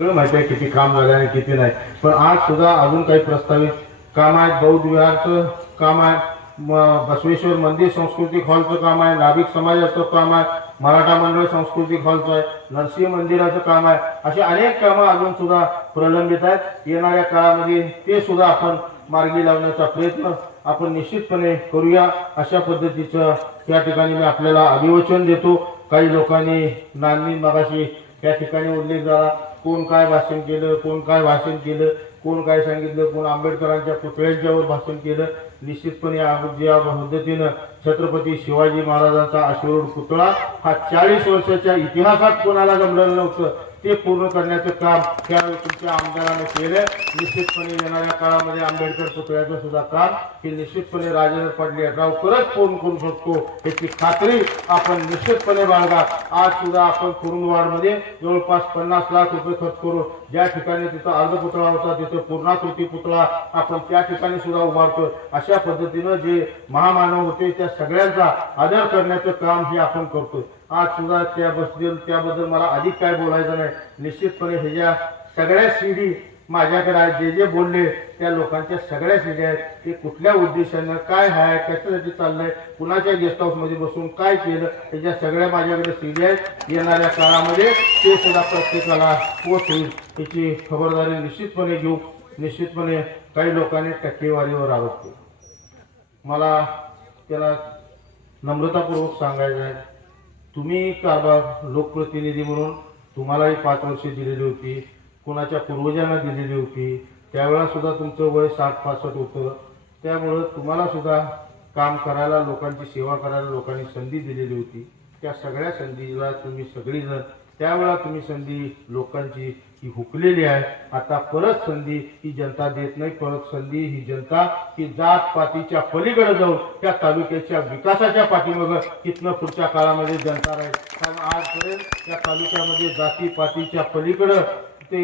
सगळं माहिती आहे किती काम झालं आणि किती नाही. पण आज सुद्धा अजून काही प्रस्तावित काम आहेत. बौद्ध विहारचं काम आहे. म- बसवेश्वर मंदिर सांस्कृतिक हॉलचं काम आहे. नाभिक समाजाचं काम आहे. मराठा मंडळ सांस्कृतिक हॉलचं आहे. नरसिंह मंदिराचं काम आहे. अशी अनेक कामं अजून सुद्धा प्रलंबित आहेत. येणाऱ्या काळामध्ये ते सुद्धा आपण मार्गी लावण्याचा प्रयत्न आपण निश्चितपणे करूया. अशा पद्धतीचं या ठिकाणी मी आपल्याला अभिवचन देतो. काही लोकांनी नांदी मगाशी या ठिकाणी उल्लेख झाला. कोण काय भाषण केलं कोण काय भाषण केलं कोण काय सांगितलं कोण आंबेडकरांच्या पुतळ्यांच्यावर भाषण केलं निश्चितपणे या ज्या पद्धतीनं छत्रपती शिवाजी महाराजांचा अश्वरूढ पुतळा हा चाळीस वर्षाच्या इतिहासात कोणाला जमलेलं नव्हतं. ते पूर्ण करण्याचं काम त्यावेळी तुमच्या आमदाराने केलं निश्चितपणे येणाऱ्या काळामध्ये आंबेडकर पुतळ्याचं सुद्धा काम हे निश्चितपणे राजेंद्र पाटील यड्रावकरच पूर्ण करू शकतो याची खात्री आपण निश्चितपणे बाळगा. आज सुद्धा आपण कुरुंदवाडमध्ये जवळपास पन्नास लाख रुपये खर्च करून ज्या ठिकाणी तिथं अर्ध पुतळा होता तिथं पूर्णाकृती पुतळा आपण त्या ठिकाणी सुद्धा उभारतो अशा पद्धतीनं जे महामानव होते त्या सगळ्यांचा आदर करण्याचं काम हे आपण करतो आज सुद्धा त्या बसतील त्याबद्दल मला अधिक काय बोलायचं नाही. निश्चितपणे ह्याच्या सगळ्या सीडी माझ्याकडे आहेत जे जे बोलले त्या लोकांच्या सगळ्या सीडी आहेत. ते कुठल्या उद्देशानं काय आहे कशासाठी चाललंय कुणाच्या गेस्ट हाऊसमध्ये बसून काय केलं त्याच्या सगळ्या माझ्याकडे सीडी आहेत येणाऱ्या काळामध्ये ते सुद्धा प्रत्येकाला पोच होईल याची खबरदारी निश्चितपणे घेऊ. निश्चितपणे काही लोकांनी टक्केवारीवर आवडते मला त्याला नम्रतापूर्वक सांगायचं आहे. तुम्ही कारभार लोकप्रतिनिधी म्हणून तुम्हालाही पाच वर्षे दिलेली होती. कुणाच्या पूर्वजांना दिलेली होती. त्यावेळासुद्धा तुमचं वय साठ पासष्ट होतं. त्यामुळं तुम्हालासुद्धा काम करायला लोकांची सेवा करायला लोकांनी संधी दिलेली होती. त्या सगळ्या संधीला तुम्ही सगळीजण त्यावेळा तुम्ही संधी लोकांची ही हुकलेली आहे. आता परत संधी ही जनता देत नाही. परत संधी ही जनता ही जात पातीच्या पलीकडे जाऊन त्या तालुक्याच्या विकासाच्या पाठीमागं तिथनं पुढच्या काळामध्ये जनता राहील. कारण आजपर्यंत त्या तालुक्यामध्ये जाती पातीच्या पलीकडं ते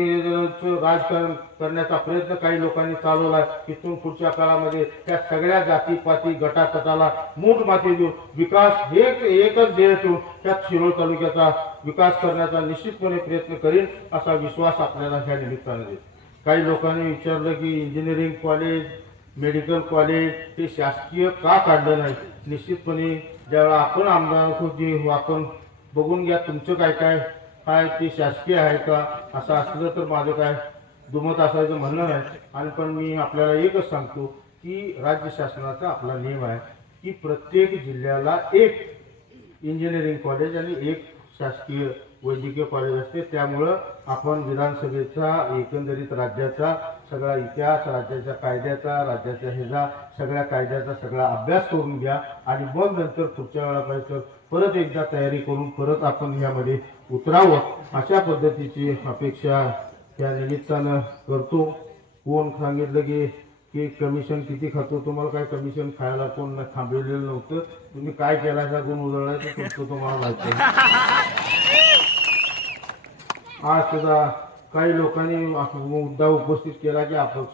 राजकारण करण्याचा प्रयत्न काही लोकांनी चालवला तिथून पुढच्या काळामध्ये त्या सगळ्या जाती पाती गटातटाला मूठ माती देऊन विकास एक एकच ध्येय ठेवून त्या शिरोळ तालुक्याचा विकास करण्याचा निश्चितपणे प्रयत्न करीन असा विश्वास आपल्याला ह्या निमित्ताने देत काही लोकांनी विचारलं की इंजिनिअरिंग कॉलेज मेडिकल कॉलेज हे शासकीय का काढलं नाही? निश्चितपणे ज्यावेळेला आपण आमदार होती आपण बघून घ्या तुमचं काय काय काय ते शासकीय आहे का? असं असलं तर माझं काय दुमत असायचं म्हणणं नाही. आणि पण मी आपल्याला एकच सांगतो की राज्य शासनाचा आपला नियम आहे की प्रत्येक जिल्ह्याला एक इंजिनिअरिंग कॉलेज आणि एक शासकीय वैद्यकीय कॉलेज असते. त्यामुळं आपण विधानसभेचा एकंदरीत राज्याचा सगळा इतिहास राज्याच्या कायद्याचा राज्याच्या ह्याचा सगळ्या कायद्याचा सगळा अभ्यास करून घ्या आणि मग नंतर पुढच्या वेळा पाहिजे तर परत एकदा तयारी करून परत आपण ह्यामध्ये उतरावं अशा पद्धतीची अपेक्षा त्या निमित्तानं करतो. कोण सांगितलं की की कमिशन किती खातो तुम्हाला काय कमिशन खायला कोण न- थांबवलेलं नव्हतं. तुम्ही काय केला गुण उजळला ते तुमचं तुम्हाला माहिती आज सुद्धा काही लोकांनी मुद्दा उपस्थित केला की आपण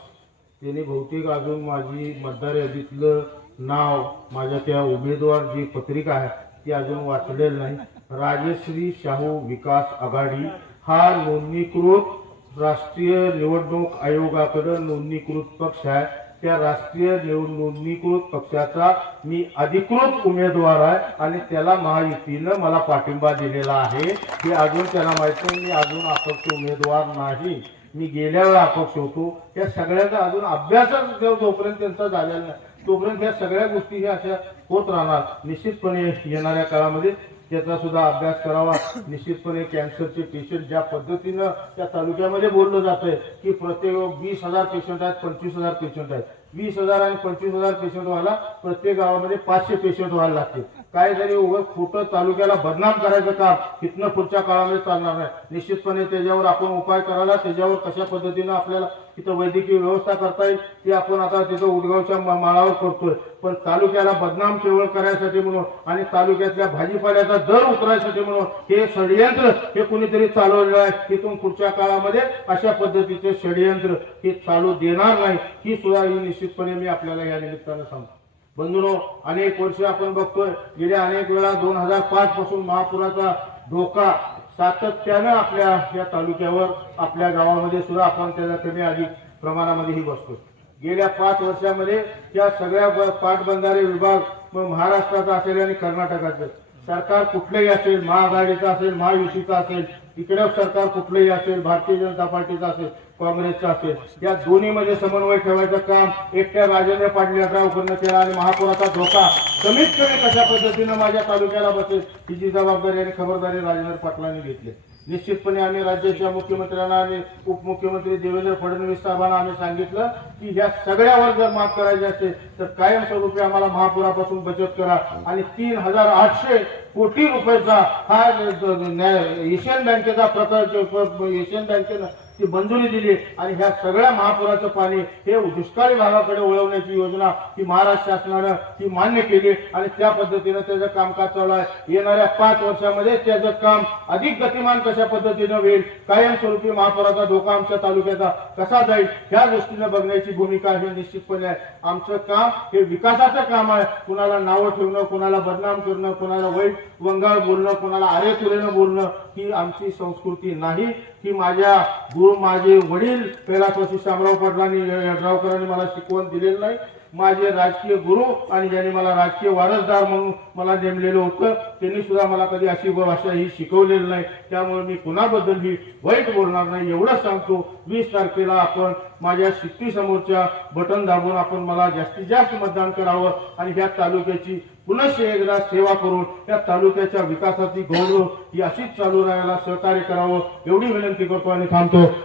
त्यांनी बहुतेक अजून माझी मतदार यादीतलं नाव माझ्या त्या उमेदवार जी पत्रिका आहे ती अजून वाचलेलं नाही. राजश्री शाहू विकास आघाडी हा नोंदणीकृत राष्ट्रीय निवडणूक आयोगाकडे नोंदणीकृत पक्ष आहे. त्या राष्ट्रीय नोंदणीकृत पक्षाचा मी अधिकृत उमेदवार आहे आणि त्याला महायुतीनं मला पाठिंबा दिलेला आहे. हे अजून त्याला माहिती नाही. मी अजून अपक्ष उमेदवार नाही. मी गेल्या वेळा अपक्ष होतो. या सगळ्याचा अजून अभ्यासच जोपर्यंत त्यांचा झालेला नाही. तोपर्यंत या सगळ्या गोष्टी ह्या अशा होत राहणार. निश्चितपणे येणाऱ्या काळामध्ये त्याचा सुद्धा अभ्यास करावा. निश्चितपणे कॅन्सरचे पेशंट ज्या पद्धतीनं त्या तालुक्यामध्ये बोललं जातंय की प्रत्येक वीस हजार पेशंट आहेत पंचवीस हजार पेशंट आहेत. वीस हजार आणि पंचवीस हजार पेशंट व्हायला प्रत्येक गावामध्ये पाचशे पेशंट व्हायला लागते काय जरी उगाच खोटं तालुक्याला बदनाम करायचं काम इथनं पुढच्या काळामध्ये चालणार नाही. निश्चितपणे त्याच्यावर आपण उपाय करायला त्याच्यावर कशा पद्धतीनं आपल्याला तिथं वैद्यकीय व्यवस्था करता येईल ती आपण आता तिथं उदगावच्या मा- माळावर करतोय. पण तालुक्याला बदनाम केवळ करायसाठी म्हणून आणि तालुक्यातल्या भाजीपाल्याचा दर उतरायसाठी म्हणून हे षडयंत्र हे कुणीतरी चालवलेलं आहे. तिथून पुढच्या काळामध्ये अशा पद्धतीचे षडयंत्र हे चालू देणार नाही. ही सुद्धा ही निश्चितपणे मी आपल्याला या निमित्तानं सांगतो. बंधूनो अनेक वर्ष आपण बघतोय गेल्या अनेक वेळा दोन हजार पाच पासून महापुराचा धोका सातत्यानं आपल्या या तालुक्यावर आपल्या गावामध्ये सुद्धा आपण त्याचा कमी अधिक प्रमाणामध्येही बसतो गेल्या पाच वर्षामध्ये त्या सगळ्या पाटबंधारे विभाग मग महाराष्ट्राचा असेल आणि कर्नाटकाचं. सरकार कुठलंही असेल महाआघाडीचं असेल महायुतीचं असेल इकडे सरकार कुठलंही असेल भारतीय जनता पार्टीचं असेल काँग्रेसचं असेल या दोन्हीमध्ये समन्वय ठेवायचं काम एकट्या राजेंद्र पाटलांकडनं केला आणि महापुराचा धोका कमीत कमी कशा पद्धतीनं माझ्या तालुक्याला बसेल हिची जबाबदारी आणि खबरदारी राजेंद्र पाटलांनी घेतली निश्चितपणे आम्ही राज्याच्या मुख्यमंत्र्यांना आणि उपमुख्यमंत्री देवेंद्र फडणवीस साहेबांना आम्ही सांगितलं की या सगळ्यावर जर मात करायची असेल तर कायमस्वरूपी आम्हाला महापुरापासून बचत करा. आणि तीन हजार आठशे कोटी रुपयाचा हा न्याय- एशियन बँकेचा प्रकल्प एशियन बँकेनं ती मंजुरी दिली आणि ह्या सगळ्या महापुराचं पाणी हे दुष्काळी भागाकडे वळवण्याची योजना ही महाराष्ट्र शासनानं ही मान्य केली आणि त्या पद्धतीनं त्याचं कामकाज चालू आहे. येणाऱ्या पाच वर्षामध्ये त्याचं काम अधिक गतिमान कशा पद्धतीनं होईल कायमस्वरूपी महापुराचा धोका आमच्या तालुक्याचा कसा जाईल ह्या दृष्टीनं बघण्याची भूमिका ही निश्चितपणे आहे. आमचं काम हे विकासाचं काम आहे. कुणाला नावं ठेवणं कुणाला बदनाम करणं कुणाला वाईट वंगाळ बोलणं कुणाला आरे तुरेनं बोलणं ही आमची संस्कृती नाही. ही माझ्या गुरु माझे वडील कैलासवासी शामराव पाटलांनी यड्रावकरांनी मला शिकवण दिलेलं नाही. माझे राजकीय गुरु आणि ज्यांनी मला राजकीय वारसदार म्हणून मला नेमलेलं होतं त्यांनी सुद्धा मला कधी अशी भाषा ही शिकवलेली नाही. त्यामुळे मी कुणाबद्दलही वाईट बोलणार नाही एवढंच सांगतो. वीस तारखेला आपण माझ्या शिट्टीसमोरच्या बटन दाबून आपण मला जास्तीत जास्त मतदान करावं आणि ह्या तालुक्याची पुनश्च एकदा सेवा करून या तालुक्याच्या विकासाची गौरव ही अशीच चालू राहायला सहकार्य करावं एवढी विनंती करतो आणि थांबतो.